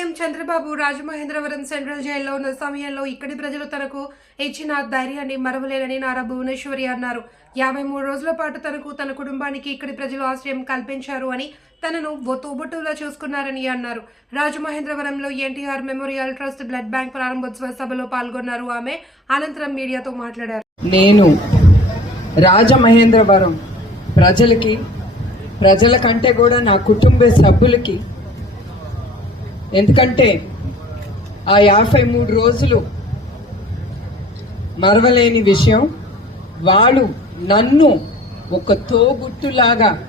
CM Chandrababu Rajamahendravaram central జైల్లో ఉన్న సమయంలో ఇక్కడి ప్రజలు తనకు ఇచ్చిన ధైర్యాన్ని మరవలేనని నారా భువనేశ్వరి అన్నారు. యాభై మూడు రోజుల పాటు తనకు తన కుటుంబానికి ఇక్కడి ప్రజలు ఆశ్రయం కల్పించారు అని తనను ఓ చూసుకున్నారని అన్నారు. రాజమహేంద్రవరంలో NTR memorial trust blood bank ప్రారంభోత్సవ సభలో పాల్గొన్నారు ఆమె. అనంతరం మీడియాతో మాట్లాడారు. నేను రాజమహేంద్రవరం ప్రజలకి ప్రజల కంటే కూడా నా కుటుంబ సభ్యులకి ఎందుకంటే ఆ యాభై మూడు రోజులు మరవలేని విషయం వాళ్ళు నన్ను ఒక తోబుట్టులాగా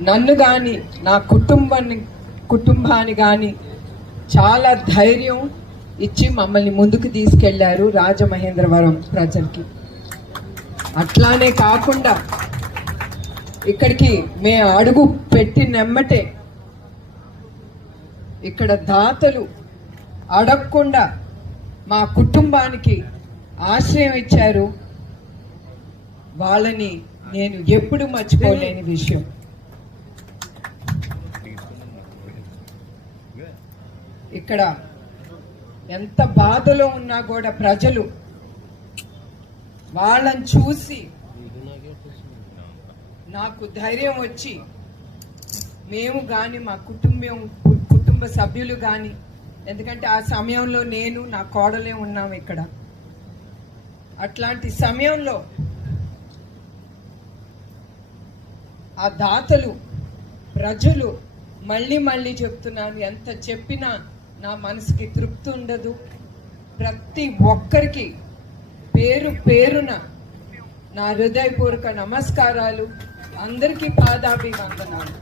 నన్ను కానీ నా కుటుంబాన్ని కుటుంబాన్ని కానీ చాలా ధైర్యం ఇచ్చి మమ్మల్ని ముందుకు తీసుకెళ్ళారు రాజమహేంద్రవరం ప్రజలకి. అట్లానే కాకుండా ఇక్కడికి మేము అడుగు పెట్టి నెమ్మటే ఇక్కడ దాతలు అడగకుండా మా కుటుంబానికి ఆశ్రయం ఇచ్చారు. వాళ్ళని నేను ఎప్పుడు మర్చిపోలేని విషయం. ఇక్కడ ఎంత బాధలో ఉన్నా కూడా ప్రజలు వాళ్ళని చూసి నాకు ధైర్యం వచ్చి మేము కానీ మా కుటుంబం కుటుంబ సభ్యులు కానీ ఎందుకంటే ఆ సమయంలో నేను నా కోడలే ఉన్నాం ఇక్కడ. అట్లాంటి సమయంలో ఆ దాతలు ప్రజలు మళ్ళీ మళ్ళీ చెప్తున్నాను ఎంత చెప్పినా నా మనసుకి తృప్తి ఉండదు. ప్రతి ఒక్కరికి పేరు పేరున నా హృదయపూర్వక నమస్కారాలు. అందరికీ పాదాభివందనాలు.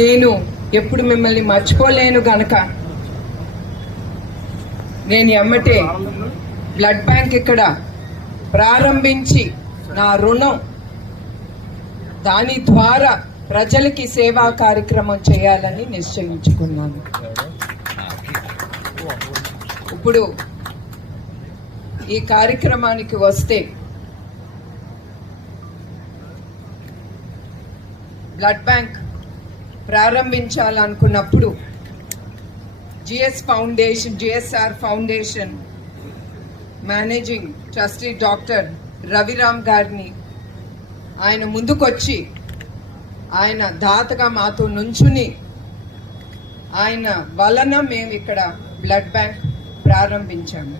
నేను ఎప్పుడు మిమ్మల్ని మర్చిపోలేను గనక. నేను ఎమ్మటే బ్లడ్ బ్యాంక్ ఇక్కడ ప్రారంభించి నా రుణం దాని ద్వారా ప్రజలకి సేవా కార్యక్రమం చేయాలని నిశ్చయించుకున్నాను. ఇప్పుడు ఈ కార్యక్రమానికి వస్తే blood bank ప్రారంభించాలనుకున్నప్పుడు GS foundation GSR foundation managing trustee doctor Raviram గారిని ఆయన ముందుకొచ్చి ఆయన దాతగా మాతో నుంచుని ఆయన వలన మేము ఇక్కడ బ్లడ్ బ్యాంక్ ప్రారంభించాము.